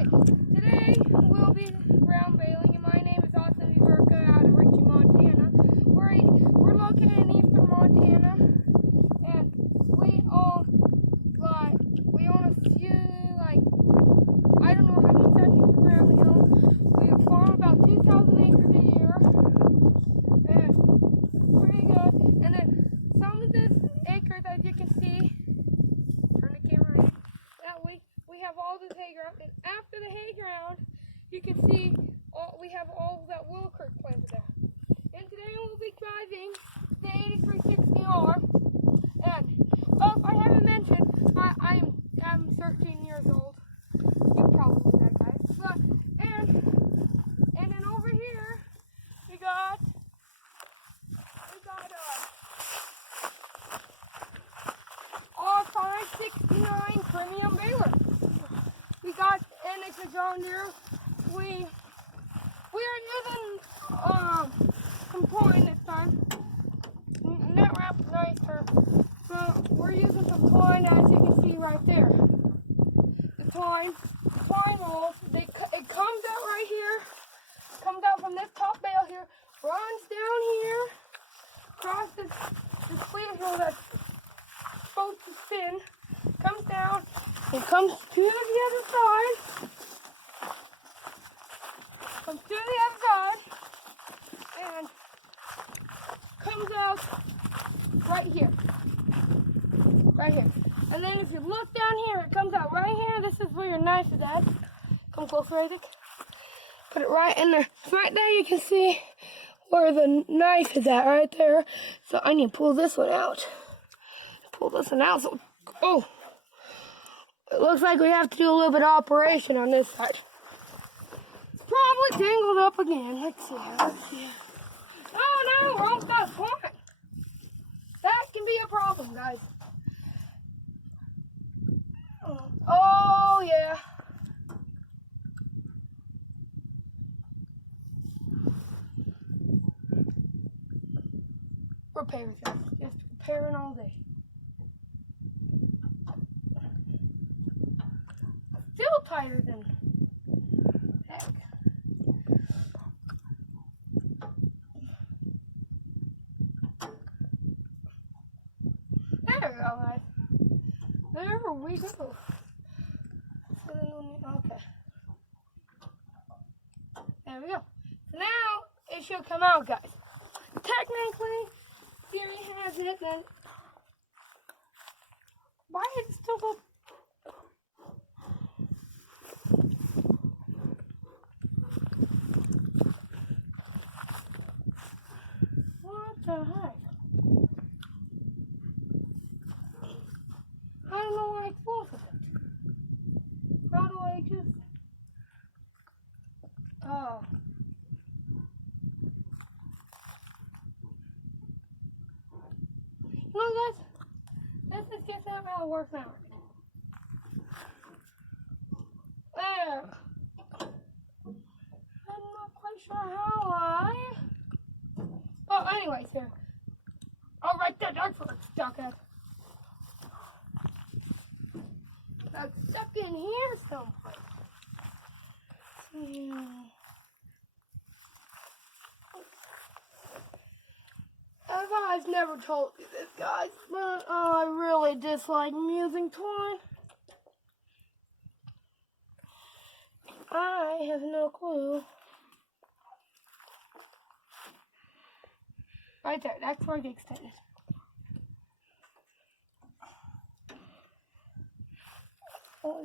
Okay, today we'll be ground baling, and my name is Austin Viverka out of Ritchie, Montana. We're located in eastern Montana, and we own a few, I don't know how many sections of ground we own. We farm about 2,000 acres a year, and pretty good. And then some of this acres, as you can see, turn the camera on, that we have all this hay ground, and after the hay ground, you can see we have all that willow creek planted there. And today we'll be driving the 8360R. And if I haven't mentioned, I'm 13 years old. You probably know that, guys. And then over here we got our 569 premium baler. And it's a John Deere. We are using some twine this time. Net wrap's nicer. So we're using some twine, as you can see right there. The twine rolls. It comes out right here. Comes out from this top bale here. Runs down here. Across this clear hill that's supposed to spin. Comes down. It comes to the other side. Comes to the other side. And comes out right here. Right here. And then if you look down here, it comes out right here. This is where your knife is at. Come closer, Isaac. Put it right in there. Right there you can see where the knife is at, right there. So I need to pull this one out. Pull this one out. So, oh. It looks like we have to do a little bit of operation on this side. It's probably tangled up again. Let's see. Oh no, wrong stuff. Come on. That can be a problem, guys. Oh yeah. Repairs, guys. Just repairing all day. Still tighter than heck. There we go, guys. There we go. Okay. There we go. So now it should come out, guys. Technically, Siri has it, then why is it still go? What the heck? I don't know why it's both of it. How do I just... Oh. You know, guys, this is just not how it works now. There. I'm not quite sure how Oh, anyways, here. Oh, right there, that's where it's stuck at. That's stuck in here someplace. I've never told you this, guys, but I really dislike using twine. I have no clue. Right there, that's where it extended. That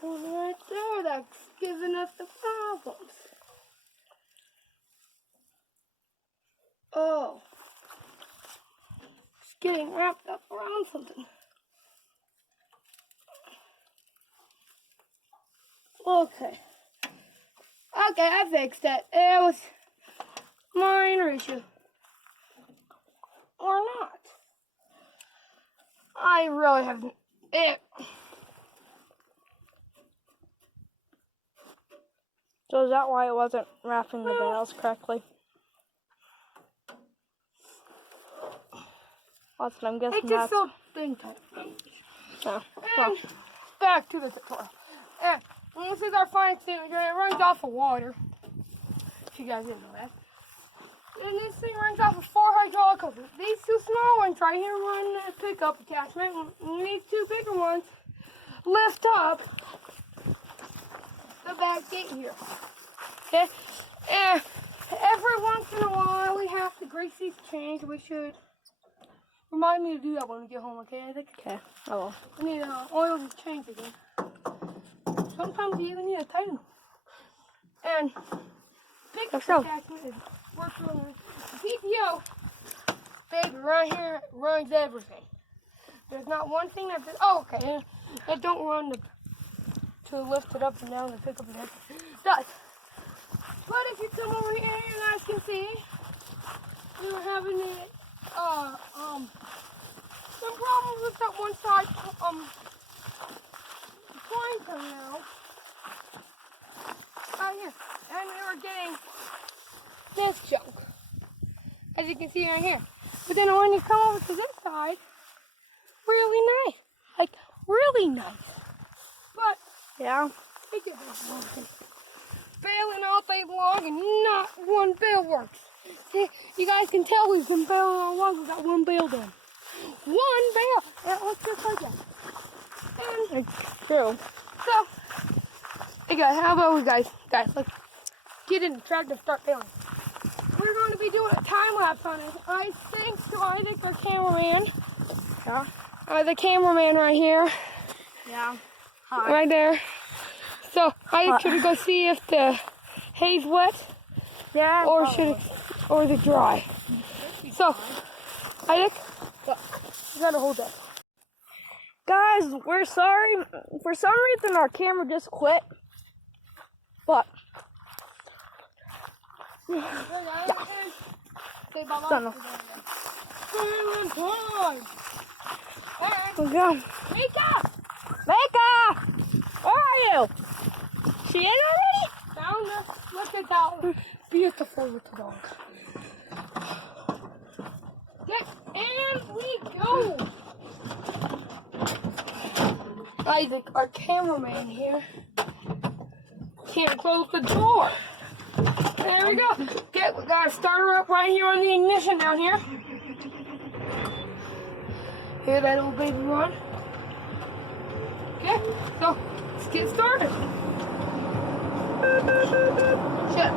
one right there, that's giving us the problems. Oh, it's getting wrapped up around something. Okay, I fixed it. It was minor issue. Or not. I really haven't. So is that why it wasn't wrapping the bales correctly? That's what I'm guessing. It's just so thing tight. Oh, well. back to the tutorial. And this is our fine extinguisher. It runs off of water. If you guys didn't know that. And this thing runs off of 4 hydraulic hoses. These 2 small ones right here run a pickup attachment. And these 2 bigger ones lift up the back gate here. Okay? And every once in a while we have to grease these chains. We should remind me to do that when we get home, okay? I think. Okay. Oh. We need to oil the chains again. Sometimes you even need to tighten them. And pickup attachment is works really nice. PTO, baby, right here runs everything. There's not one thing that does. Oh, okay. It don't run to lift it up and down and pick up and it does. But if you come over here, you guys can see we're having some problems with that one side coin coming out. Right here. And we were getting this junk. As you can see right here. But then when you come over to this side, really nice. Like, really nice. But, Yeah. we get this bailing all day long and not one bail works. See, you guys can tell we've been bailing all along. We got one bail done. One bail. That looks just like that. And It's true. so, hey guys, how about we guys, let's get in the tractor and start bailing. We're going to be doing a time lapse on it. I think so. I think our cameraman. Yeah. The cameraman right here. Yeah. Hi. Right there. So I should we go see if the hay's wet Yeah. or or is it dry? So I think you gotta hold that. Guys, we're sorry. For some reason, our camera just quit. But Say bye-bye. don't know. Bailing time. We go. Mika! Mika, where are you? She in already? Down there. Look at that beautiful little dog. And we go. Isaac, our cameraman here, can't close the door. There we go. Okay, we got a starter up right here on the ignition down here. Hear that old baby run? Okay, so let's get started. Shut.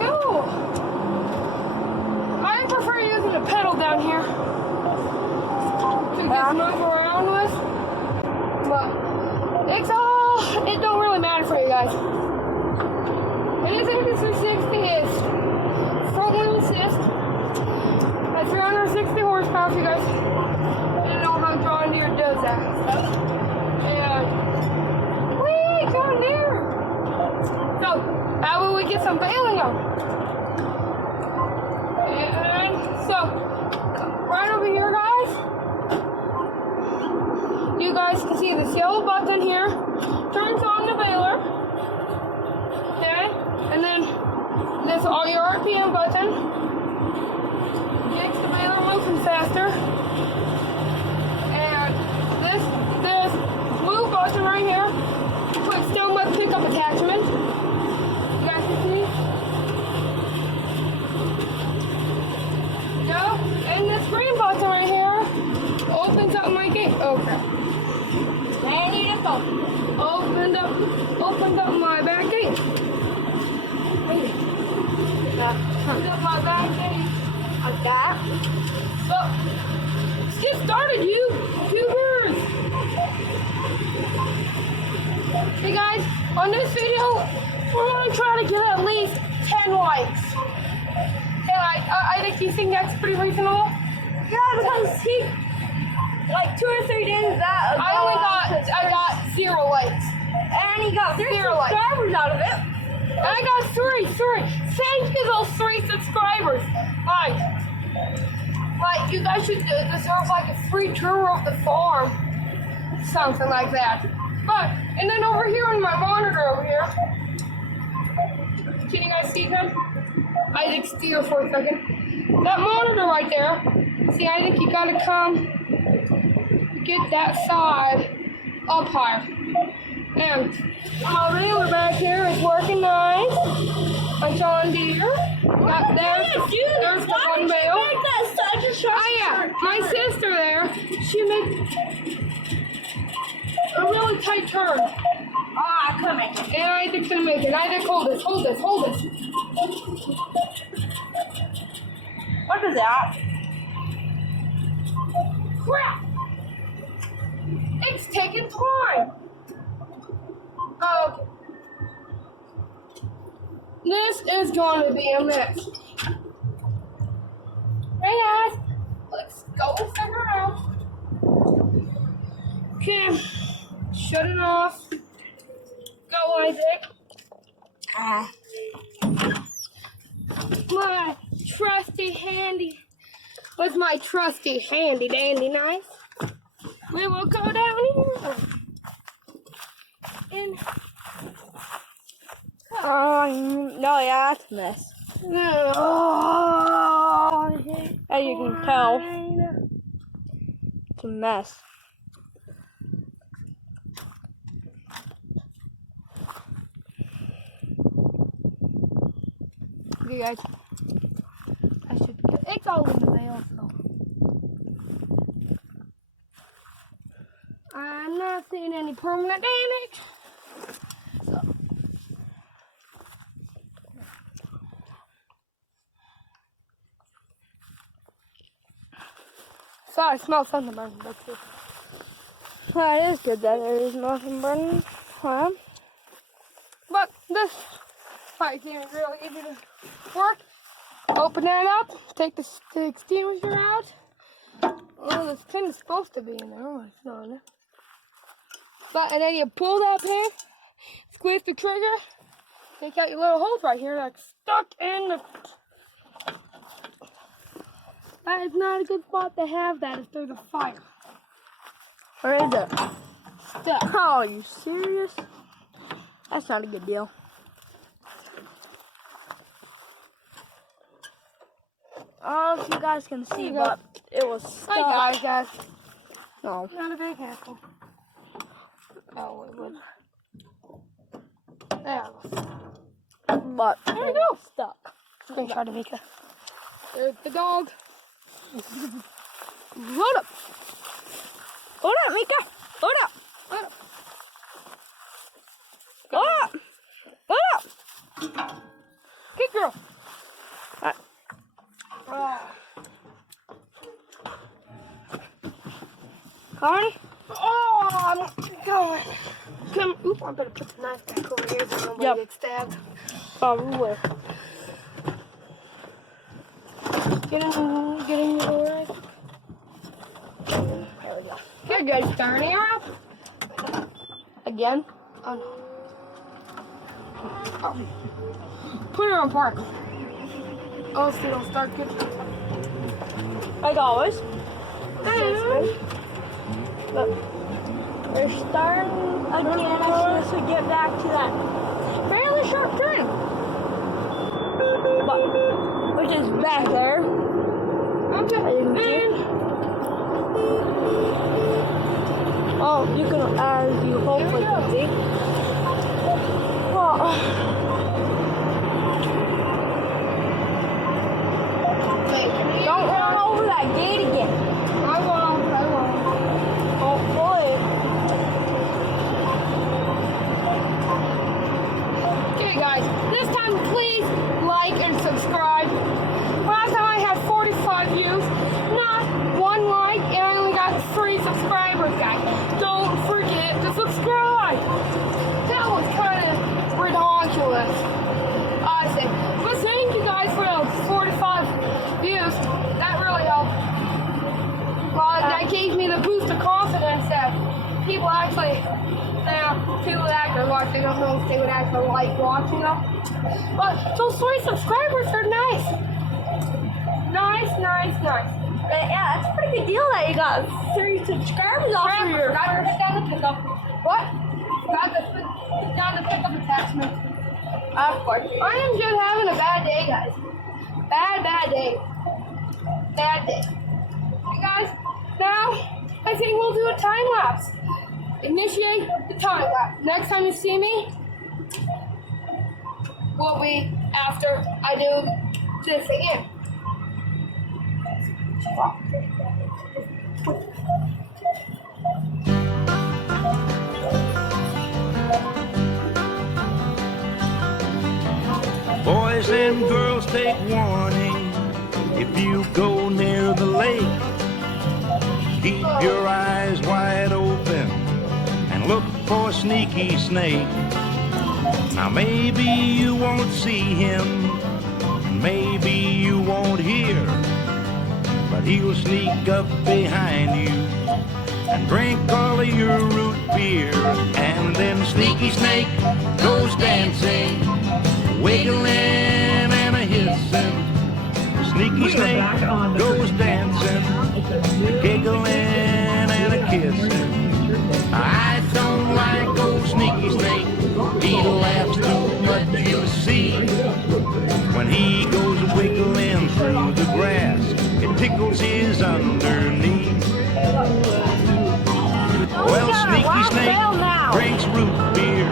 Go. I prefer using the pedal down here to just move around with, but it don't really matter for you guys. And this Infinity 360 is front wheel assist at 360 horsepower for you guys. I don't know how John Deere does that stuff. And whee, John Deere! So, how will we get some bailing on? And so, right over here, guys, you guys can see this yellow button here turns on the baler. Okay? And then this all your RPM button makes the baler moving faster. And this blue button right here puts down my pickup attachment. You guys can see? No? And this green button right here opens up my gate. Okay. Ready to go. Opened up my back gate. Opened up my back gate. Like that. So, let's get started, YouTubers. Hey guys, on this video, we're going to try to get at least 10 likes. And I think you think that's pretty reasonable? Yeah, because he, like 2 or 3 days that ago, I got 0 likes. and he got 3 0 likes. subscribers out of it. And I got 3. Thank you, those 3 subscribers. Like you guys should deserve like a free tour of the farm. Something like that. But, and then over here on my monitor over here, can you guys see him? I think steer for a second. That monitor right there, see, I think you gotta come get that side up higher. And Railer back here is working nice. A John Deere. There's the one bale. Oh yeah, my sister there, she makes a really tight turn. Ah, come in. And I think she'll make it. I think hold this. What is that? Crap! It's taking time. Okay. This is going to be a mess. Hey guys, let's go figure out. Okay, shut it off. Go, Isaac. My trusty handy was my trusty handy dandy knife. We will go down here. And No, yeah, that's a mess. As you can tell, it's a mess. Okay, guys. It's all in the mail, so. I'm not seeing any permanent damage. So. Sorry, I smell something burning. That's it. Well, it is good that there is nothing burning. Huh? But this pipe here is really easy to work. Open that up, take the extinguisher out. Oh, this pin is supposed to be in there. Oh, it's not in there. But, and then you pull that pin, squeeze the trigger, take out your little holes right here that's stuck in the... That is not a good spot to have that if there's a fire. Where is it? Stuck. Oh, are you serious? That's not a good deal. I don't know if you guys can see, but it was stuck. Hi guys. No. Not a big hassle. Oh, it was. There it goes. But There we go. Stuck. Screenshot of Mika. There's the dog. Load up. Hold up, Mika. Hold up. Load up. Hold up. Hold up. Good girl. Honey? Oh, I'm going. Come. Oop, I better put the knife back over here so nobody gets stabbed. Probably. Get in your door. There we go. Good, good. Starting her up. Again. Oh, no. Oh. Put her on park. Oh, so you don't start good. Like always. Hey. But we're starting again once we get back to that Fairly sharp turn. but which is back there. Okay. And Oh, you can, as you hopefully can see. wait, Don't run over that gate again. I won't. Hopefully. Okay, guys. This time, please like and subscribe. Last time I had 45 views, not one like, and I only got 3 subscribers, guys. Don't forget to subscribe. That was kind of ridiculous. I said, but thank you guys for those 45 views. That really helped. Well, that gave me the boost of confidence that people actually, people that actually watch, they don't know if they would actually like watching them. But those 3 subscribers are nice. Nice. Yeah, that's a pretty good deal that you got 3 subscribers off of your. Got to put down the pickup. What? Got to put down the pickup attachment. Of course. I am just having a bad day, guys. Bad day. Bad day. Hey, guys, now I think we'll do a time lapse. initiate the time lapse. Next time you see me will be after I do this again. Boys and girls, take warning. If you go near the lake, keep your eyes wide open and look for Sneaky Snake. Now maybe you won't see him, and maybe you won't hear, but he'll sneak up behind you and drink all of your root beer. And then Sneaky Snake goes dancing, wiggling and a hissing. Sneaky Snake goes dancing, giggling and a kissing. I don't like old Sneaky Snake. He laughs too much, you see. When he goes wiggling through the grass, it tickles his underneath. Well, Sneaky Snake drinks root beer,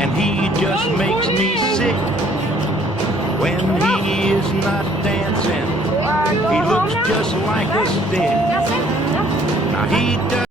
and he just makes me sick. When he is not dancing, he looks just like a stick. Now he does